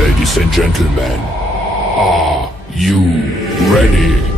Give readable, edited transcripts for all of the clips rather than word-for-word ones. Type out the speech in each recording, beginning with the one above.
Ladies and gentlemen, are you ready?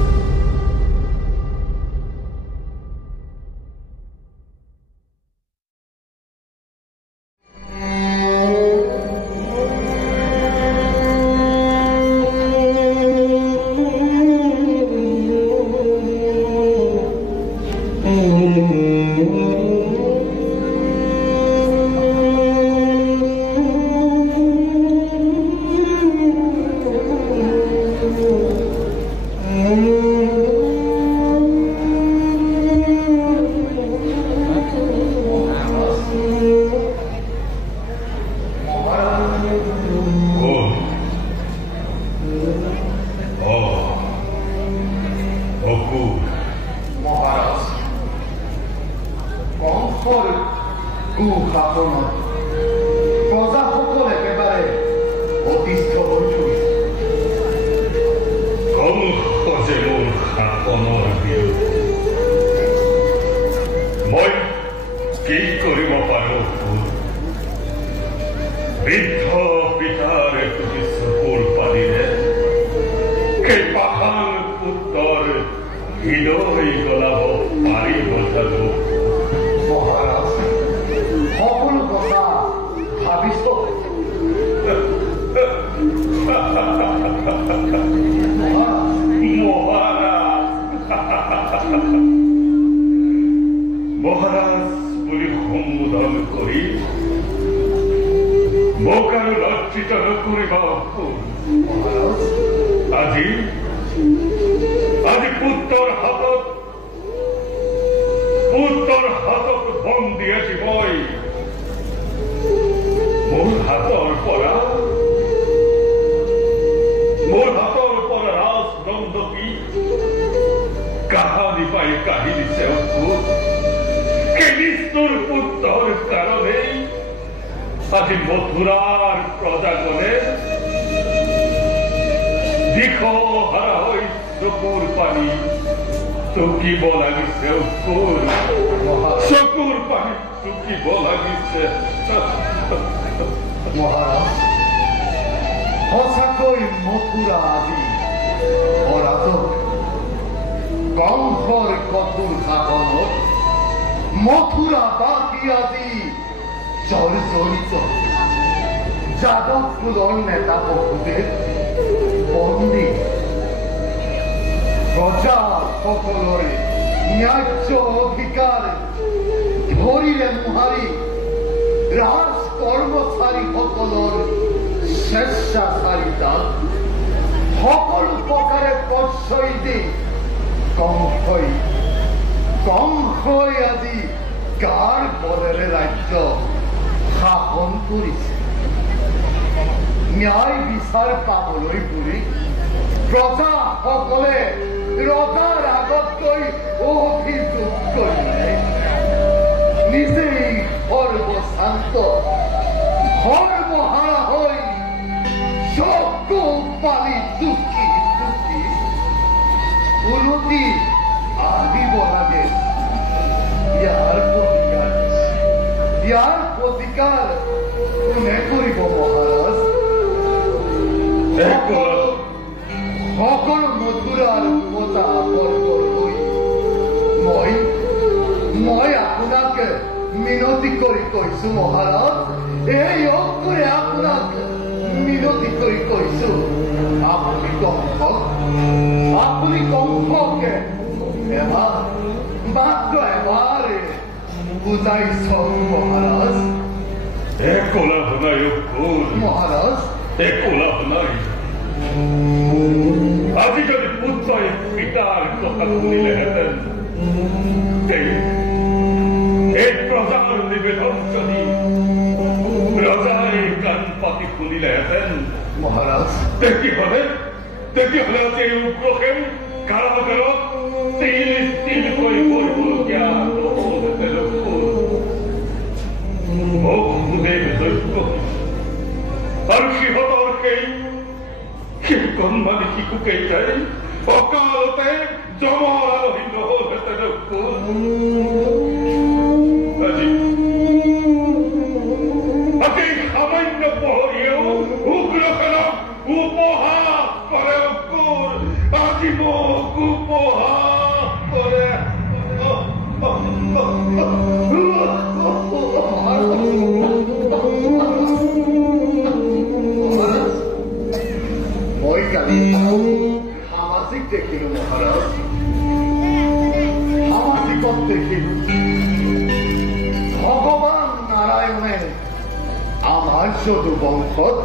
আৰ্যদু বংশত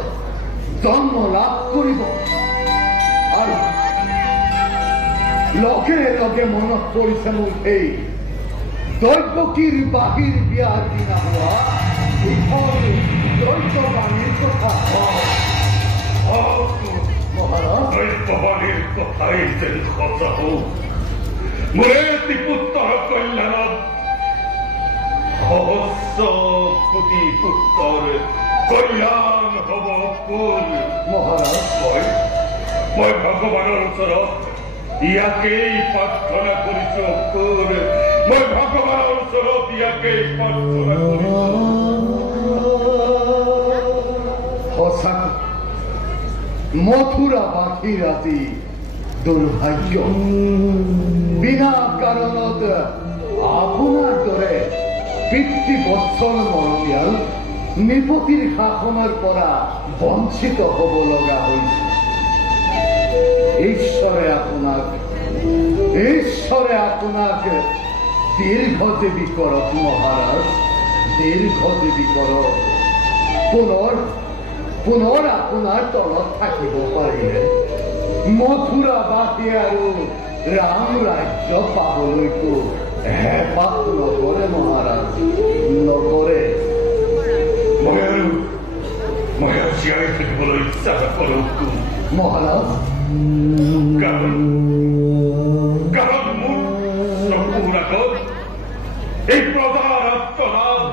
জন্ম লাভ কৰিব আৰু লগে লগে মনত পৰিছে মোৰ সেই দৈৱকীৰ বাহিৰ বিয়াৰ দিনা হোৱা দৈত্যবাণীৰ কথা মহাৰাজ দৈত্যবাণীৰ কথাই যেন সঁচা হওক মোৰে পুত্ৰৰ কল্যাণত সহস্ৰ কোটি পুত্ৰৰ কল্যাণ হব কুল মহাৰাজ মই ভগৱানৰ ওচৰত ইয়াকেই প্ৰাৰ্থনা কৰিছো কুল মই ভগৱানৰ ওচৰত ইয়াকেই প্ৰাৰ্থনা কৰিছো সঁচাকৈ মথুৰাবাসীৰ আজি দুৰ্ভাগ্য বিনা কাৰণত আপোনাৰ দৰে পিতৃবৎসল মৰমীয়াল নৃপতিৰ শাসনৰ পৰা বঞ্চিত হ'ব লগা হৈছে ঈশ্বৰে আপোনাক দীৰ্ঘজীৱী কৰক মহাৰাজ দীৰ্ঘজীৱী কৰক পুনৰ আপোনাৰ তলত থাকিব পাৰিলে মথুৰাবাসী আৰু ৰাম ৰাজ্য পাবলৈকো হেঁপাহ নকৰে মহাৰাজ নকৰে মই জীয়াই থাকিবলৈ ইচ্ছা নকৰো মহাৰাজ কাৰণ মোৰ চকুৰ আগত এই প্ৰজাৰ আত্মনাদ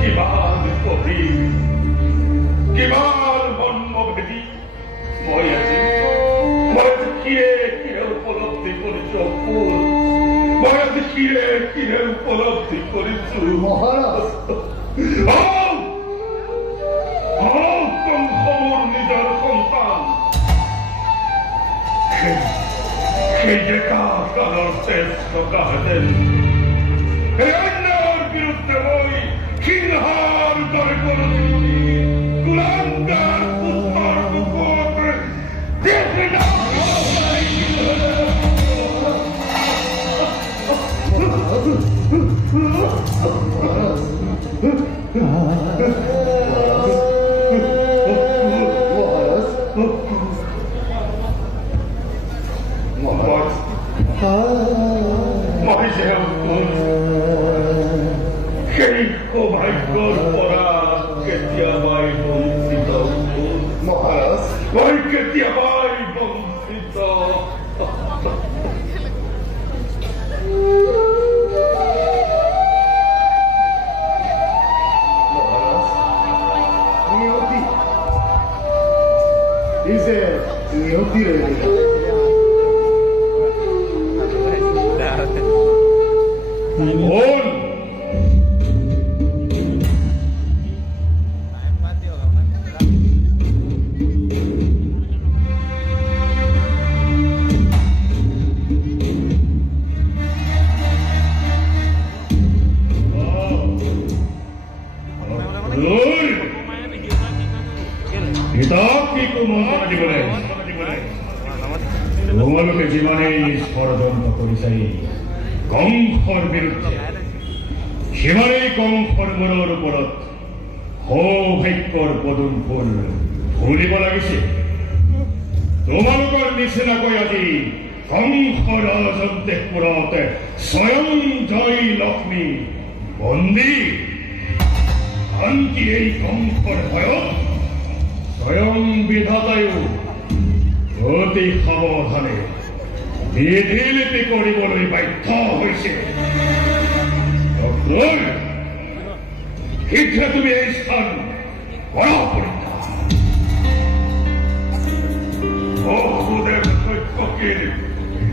কিমান গভীৰ কিমান মৰ্মভেদী মই আজি কিৰে উপলব্ধি কৰিছো মই আজি কিৰে উপলব্ধি কৰিছো মহাৰাজ মোৰ নিজৰ সন্তান সেই ডেকা কালৰ তেজ থকাহেঁতেন এই অন্যায়ৰ বিৰুদ্ধে মই সিংহাৰ দৰে কৰিছিলো কুলাংগাৰ পুত্ৰৰ বুকুত সেই সৌভাগ্যৰ পৰা কেতিয়াবাই বঞ্চিত মহাৰাজ মই কেতিয়াবাই বঞ্চিত নিয়তিৰে তোমালোকে যিমানেই ষড়যন্ত্ৰ কৰিছাই কংসৰ বিৰুদ্ধে সিমানেই কংসৰ মূৰৰ ওপৰত সৌভাগ্যৰ পদুম ফুল ফুলিব লাগিছে তোমালোকৰ নিচিনাকৈ আজি কংসৰ অজন্তেপুৰত স্বয়ং জয় লক্ষ্মী বন্দী আনকি এই কংসৰ ভয়ত স্বয়ং বিধাতায়ো অতি সাৱধানে বিধিলিপি কৰিবলৈ বাধ্য হৈছে শীঘ্ৰে তুমি এই স্থান পৰীক্ষা সত্যকীৰ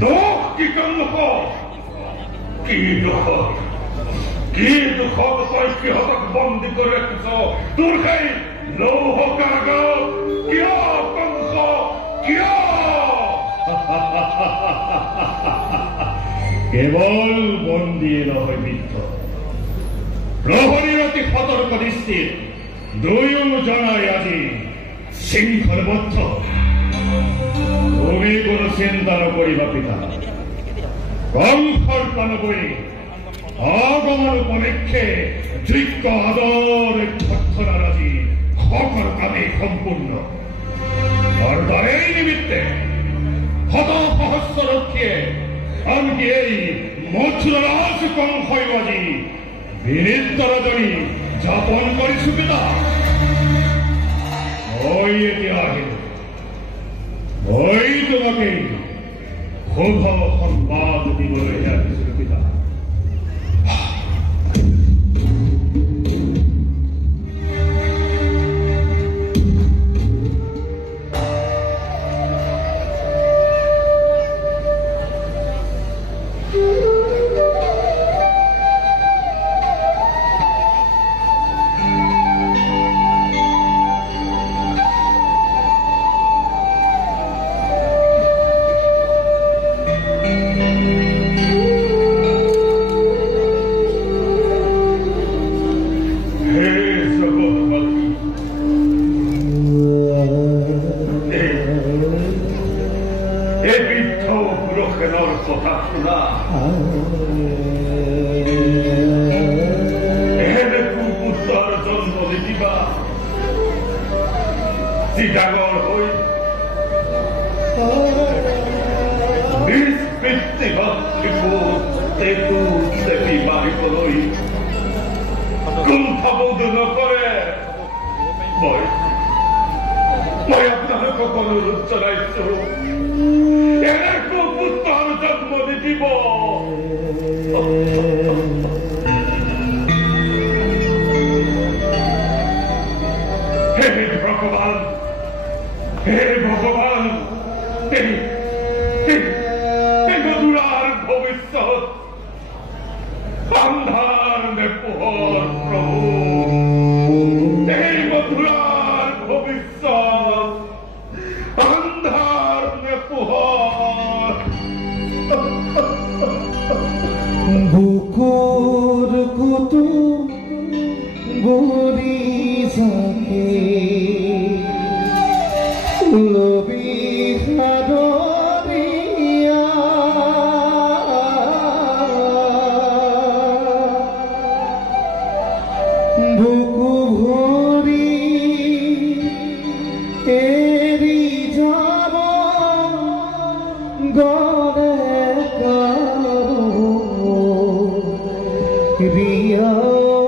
দোষ কি কংস কি দুখত তই সিহঁতক বন্দী কৰি ৰাখিছ তোৰ সেই লৌহ কাৰাগাৰ কিয় কংস কিয় কেৱল বন্দী নহয় মিত্ৰ প্ৰহৰীৰ অতি সতৰ্ক দৃষ্টিত দুয়ো জনাই আজি শৃংখলবদ্ধ তুমি কোনো চিন্তা নকৰিবা পিতা কংসৰ প্ৰাণবলী আগমন উপলক্ষে যোগ্য আদৰ অৰ্থনাৰাজি সকল কামে সম্পূৰ্ণ আৰ তাৰেই নিমিত্তে শত সহস্ৰ ৰক্ষে আনকি এই মথুৰাজ কংসবাজি বিনিত্তৰজনী যাপন কৰিছো পিতা মই এতিয়া আহিল মই তোমাকে শুভ সংবাদ দিবলৈ আহিছিলো পিতা Ria